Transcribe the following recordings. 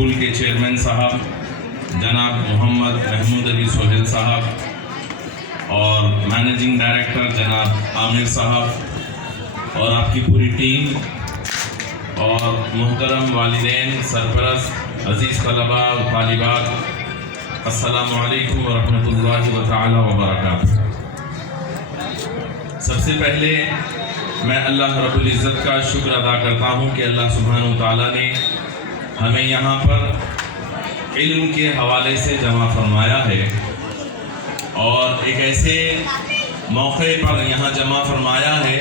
School के chairman साहब जनाब मोहम्मद महमूद अली सोहेल साहब और मैनेजिंग डायरेक्टर जनाब आमिर साहब और आपकी पूरी टीम और मुहतरम वालिदैन, सरपरस्त, अज़ीज़ तलबा और तालिबात, अस्सलामु अलैकुम व रहमतुल्लाहि व तआला व बरकातुहू। सबसे पहले मैं अल्लाह रब्बुल इज़्ज़त का शुक्र अदा करता हूँ कि अल्लाह सुब्हानहू तआला ने हमें यहाँ पर इल्म के हवाले से जमा फरमाया है और एक ऐसे मौके पर यहाँ जमा फरमाया है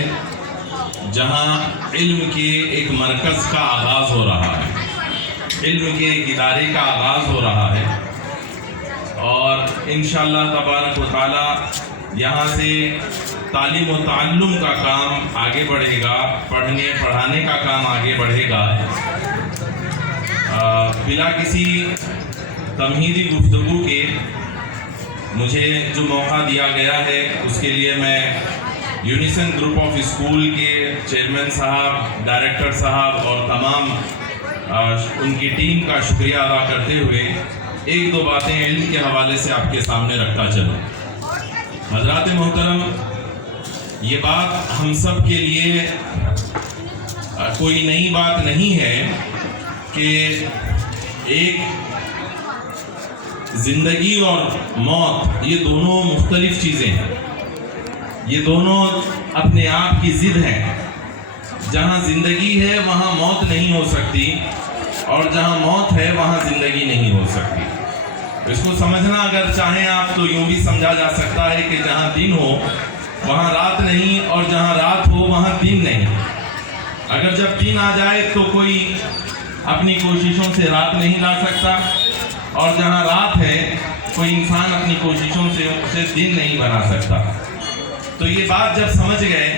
जहाँ इल्म के एक मरकज़ का आगाज़ हो रहा है, इल्म के एक इदारे का आगाज़ हो रहा है और इंशाअल्लाह तबारक व तआला यहाँ से तालीम व ताल्लुम का काम आगे बढ़ेगा, पढ़ने पढ़ाने का काम आगे बढ़ेगा। बिला किसी तमहीदी गुफ्तगू के मुझे जो मौका दिया गया है उसके लिए मैं यूनिसन ग्रुप ऑफ स्कूल के चेयरमैन साहब, डायरेक्टर साहब और तमाम उनकी टीम का शुक्रिया अदा करते हुए एक दो बातें इल्म के हवाले से आपके सामने रखता चलूँ। हज़रात मोहतरम, ये बात हम सब के लिए कोई नई बात नहीं है कि एक ज़िंदगी और मौत ये दोनों मुख्तलिफ चीज़ें हैं, ये दोनों अपने आप की ज़िद हैं। जहाँ ज़िंदगी है वहाँ मौत नहीं हो सकती और जहाँ मौत है वहाँ ज़िंदगी नहीं हो सकती। इसको समझना अगर चाहें आप तो यूँ भी समझा जा सकता है कि जहाँ दिन हो वहाँ रात नहीं और जहाँ रात हो वहाँ दिन नहीं। अगर जब दिन आ जाए तो कोई अपनी कोशिशों से रात नहीं ला सकता और जहाँ रात है कोई इंसान अपनी कोशिशों से उसे दिन नहीं बना सकता। तो ये बात जब समझ गए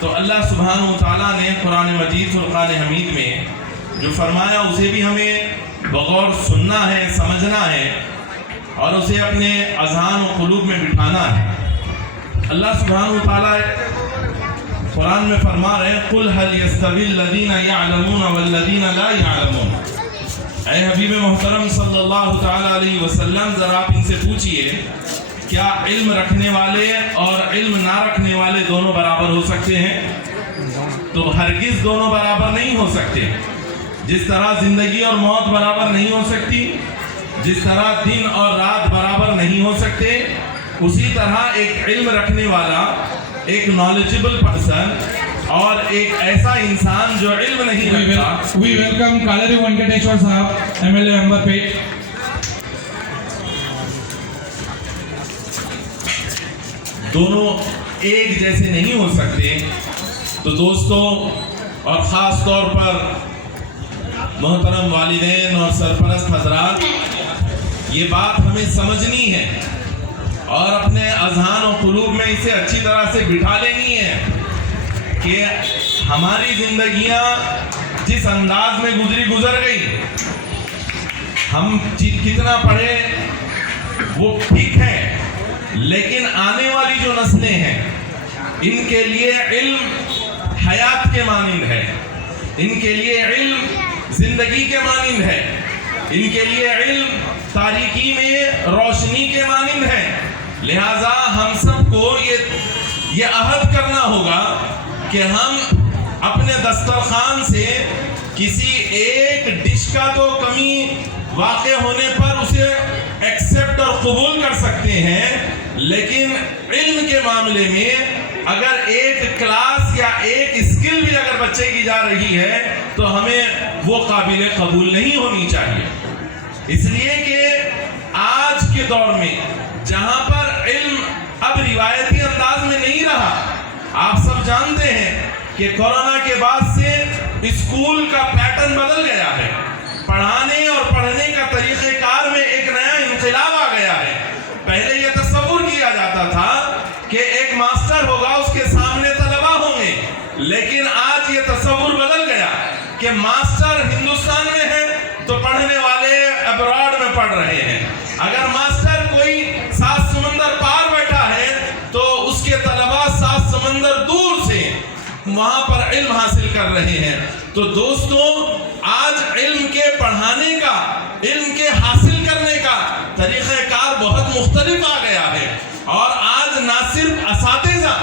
तो अल्लाह सुब्हानहू तआला ने कुरान मजीद फुरक़ान हमीद में जो फरमाया उसे भी हमें बगौर सुनना है, समझना है और उसे अपने अज़हान और क़ुलूब में बिठाना है। अल्लाह सुब्हानहू तआला कुरान में फरमा रहे हैं, कुल हल यस्तविल लदीना यअलमून वल्लदीना ला यअलमून। ऐ हबीब मोहतरम सल्लल्लाहु तआला अलैहि वसल्लम, ज़रा आप इनसे पूछिए क्या इल्म रखने वाले और इल्म ना रखने वाले दोनों बराबर हो सकते हैं? तो हरगिज़ दोनों बराबर नहीं हो सकते। जिस तरह ज़िंदगी और मौत बराबर नहीं हो सकती, जिस तरह दिन और रात बराबर नहीं हो सकते, उसी तरह एक इल्म रखने वाला, एक नॉलेजेबल पर्सन और एक ऐसा इंसान जो इल्म नहीं रखता। We welcome Kalari Venkateshwar साहब, MLA मेंबर पेट। दोनों एक जैसे नहीं हो सकते। तो दोस्तों और ख़ास तौर पर मोहतरम वालिदैन और सरपरस्त हजरात, ये बात हमें समझनी है और अपने अज़हान और क़ुलूब में इसे अच्छी तरह से बिठा लेनी है कि हमारी ज़िंदगियाँ जिस अंदाज में गुजर गई, हम कितना पढ़े वो ठीक है, लेकिन आने वाली जो नस्लें हैं इनके लिए इल्म हयात के मानिंद है, इनके लिए इल्म ज़िंदगी के मानिंद है, इनके लिए इल्म तारीकी में रोशनी के मानिंद है। लिहाजा हम सबको ये अहद करना होगा कि हम अपने दस्तरखान से किसी एक डिश का तो कमी वाक़े होने पर उसे एक्सेप्ट और कबूल कर सकते हैं, लेकिन इल्म के मामले में अगर एक क्लास या एक स्किल भी अगर बच्चे की जा रही है तो हमें वो काबिल कबूल नहीं होनी चाहिए। इसलिए कि आज के दौर में जहाँ पर इल्म अब रिवायती अंदाज में नहीं रहा, आप सब जानते हैं कि कोरोना के बाद से स्कूल का पैटर्न बदल गया है, पढ़ाने और पढ़ने का तरीक़ेकार में एक नया इंक़िलाब आ गया है। पहले ये तस्वुर किया जाता था कि एक मास्टर होगा, उसके सामने तलबा होंगे, लेकिन आज ये तस्वुर बदल गया कि मास्टर हिंदुस्तान में है तो पढ़ने वाले अब्रॉड में पढ़ रहे हैं। अगर मास्टर कोई 7 समंदर पार बैठा है तो उसके तलबा 7 समंदर दूर से वहाँ पर इल्म हासिल कर रहे हैं। तो दोस्तों, आज इल्म के पढ़ाने پڑھانے کا، علم کے حاصل کرنے کا طریقہ کار بہت مختلف آ گیا ہے. اور آج نہ صرف اساتذہ،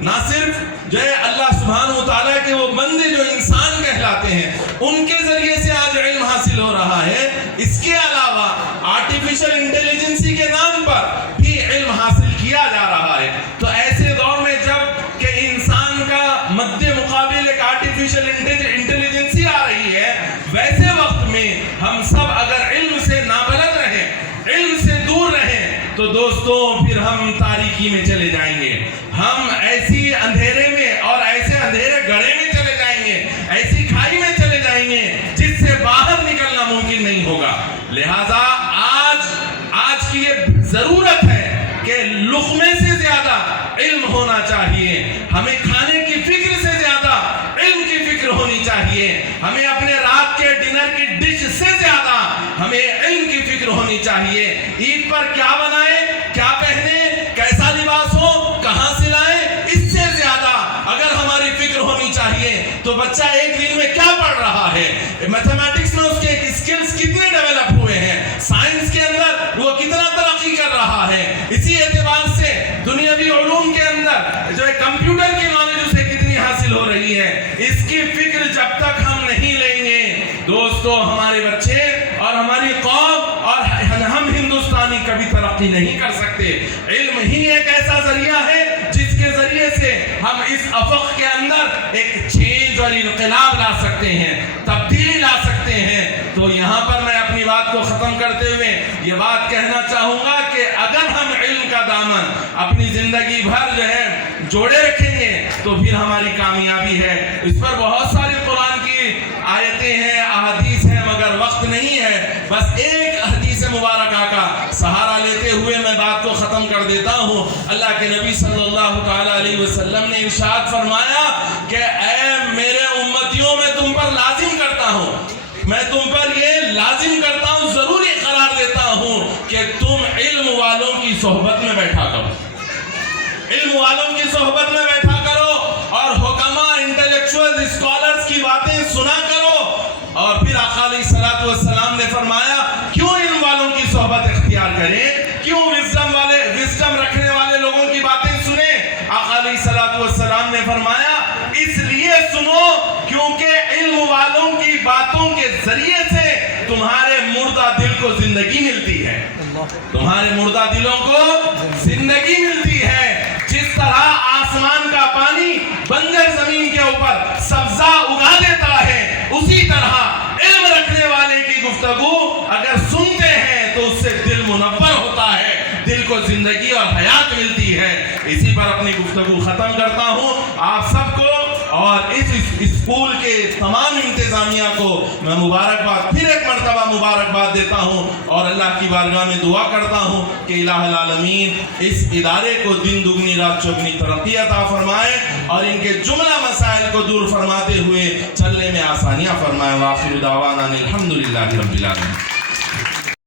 نہ صرف جو ہے اللہ سبحانہ وتعالیٰ کے وہ بندے جو انسان کہلاتے ہیں ان کے ذریعے سے آج علم حاصل ہو رہا ہے، اس کے علاوہ آرٹیفیشل انٹیلیجنسی کے نام پر بھی علم حاصل کیا جا رہا ہے. تو ایسے دور میں جب کہ انسان کا مد مقابل ایک آرٹیفیشل انٹیلیجنسی آ رہی ہے، ویسے وقت میں ہم سب اگر علم سے نابلد رہیں، علم سے دور رہیں، تو دوستوں پھر ہم تاریکی میں چلے جائیں گے. ہم ایسی اندھیرے میں اور ایسے اندھیرے گڑھے میں چلے جائیں گے، ایسی کھائی میں چلے جائیں گے جس سے باہر نکلنا ممکن نہیں ہوگا. لہذا آج کی یہ ضرورت ہے کہ لقمے سے زیادہ علم ہونا چاہیے. ہمیں کھانے کی فکر سے زیادہ علم کی فکر ہونی چاہیے. ہمیں اپنے رات کے ڈنر کی ڈش سے زیادہ ہمیں علم کی فکر ہونی چاہیے. عید پر کیا بنائیں، کیا پہنے، کیسا لباس ہو، کہاں سے لائیں، اس سے زیادہ اگر ہماری فکر ہونی چاہیے تو بچہ ایک دن میں کیا پڑھ رہا ہے، میتھمیٹکس میں اس کے اسکلز کتنے ڈیولپ ہوئے ہیں، سائنس کے اندر وہ کتنا ترقی کر رہا ہے. اسی اعتبار سے دنیاوی علوم کے اندر جو ہے کمپیوٹر کی نالج اسے کتنی حاصل ہو رہی ہے، اس کی فکر جب تک ہم نہیں لیں گے دوستو ہمارے بچے اور ہماری قوم اور ہم ہندوستانی کبھی ترقی نہیں کر سکتے. علم ہی ایک ایسا ذریعہ ہے جس کے ذریعے سے ہم اس افق کے اندر ایک چینج اور انقلاب لا سکتے ہیں، تبدیلی لا سکتے ہیں. تو یہاں پر میں اپنی بات کو ختم کرتے ہوئے یہ بات کہنا چاہوں گا کہ اگر ہم علم کا دامن اپنی زندگی بھر جو ہے جوڑے رکھیں گے تو پھر ہماری کامیابی ہے. اس پر بہت ساری قرآن کی آیتیں ہیں، احادیث ہیں، مگر وقت نہیں ہے. بس ایک حدیث مبارکہ کا سہارا لیتے ہوئے میں بات کو ختم کر دیتا ہوں. اللہ کے نبی صلی اللہ تعالیٰ علیہ وسلم نے ارشاد فرمایا کہ اے میرے امتیوں میں تم پر لازم کرتا ہوں، میں تم پر یہ لازم کرتا ہوں، ضروری قرار دیتا ہوں کہ تم علم والوں کی صحبت میں بیٹھا کرو، علم والوں کی صحبت میں بیٹھا کرو اور حکما، انٹلیکچوئل، اسکالرز کی باتیں سنا کرو. اور پھر آقا علیہ الصلوۃ والسلام نے فرمایا کیوں علم والوں کی صحبت اختیار کریں، کیوں وزڈم رکھنے والے لوگوں کی باتیں سنیں. آقا علیہ الصلوۃ والسلام نے فرمایا اس لیے سنو کیونکہ علم والوں کی باتوں کے ذریعے سے تمہارے مردہ دل کو زندگی ملتی ہے، تمہارے مردہ دلوں کو زندگی ملتی ہے. جس طرح آسمان کا پانی بنجر زمین کے اوپر سبزہ اگا دیتا ہے، اسی طرح علم رکھنے والے کی گفتگو اگر سنتے ہیں تو اس سے دل منور ہوتا ہے، دل کو زندگی اور حیات ملتی ہے. اسی پر اپنی گفتگو ختم کرتا ہوں. آپ سب کو اور اس اسکول کے تمام انتظامیہ کو میں مبارکباد، پھر ایک مرتبہ مبارکباد دیتا ہوں اور اللہ کی بارگاہ میں دعا کرتا ہوں کہ الہ العالمین اس ادارے کو دن دگنی رات چوگنی ترقی عطا فرمائے اور ان کے جملہ مسائل کو دور فرماتے ہوئے چلنے میں آسانیاں فرمائے. وآخر دعوانا الحمدللہ رب العالمین.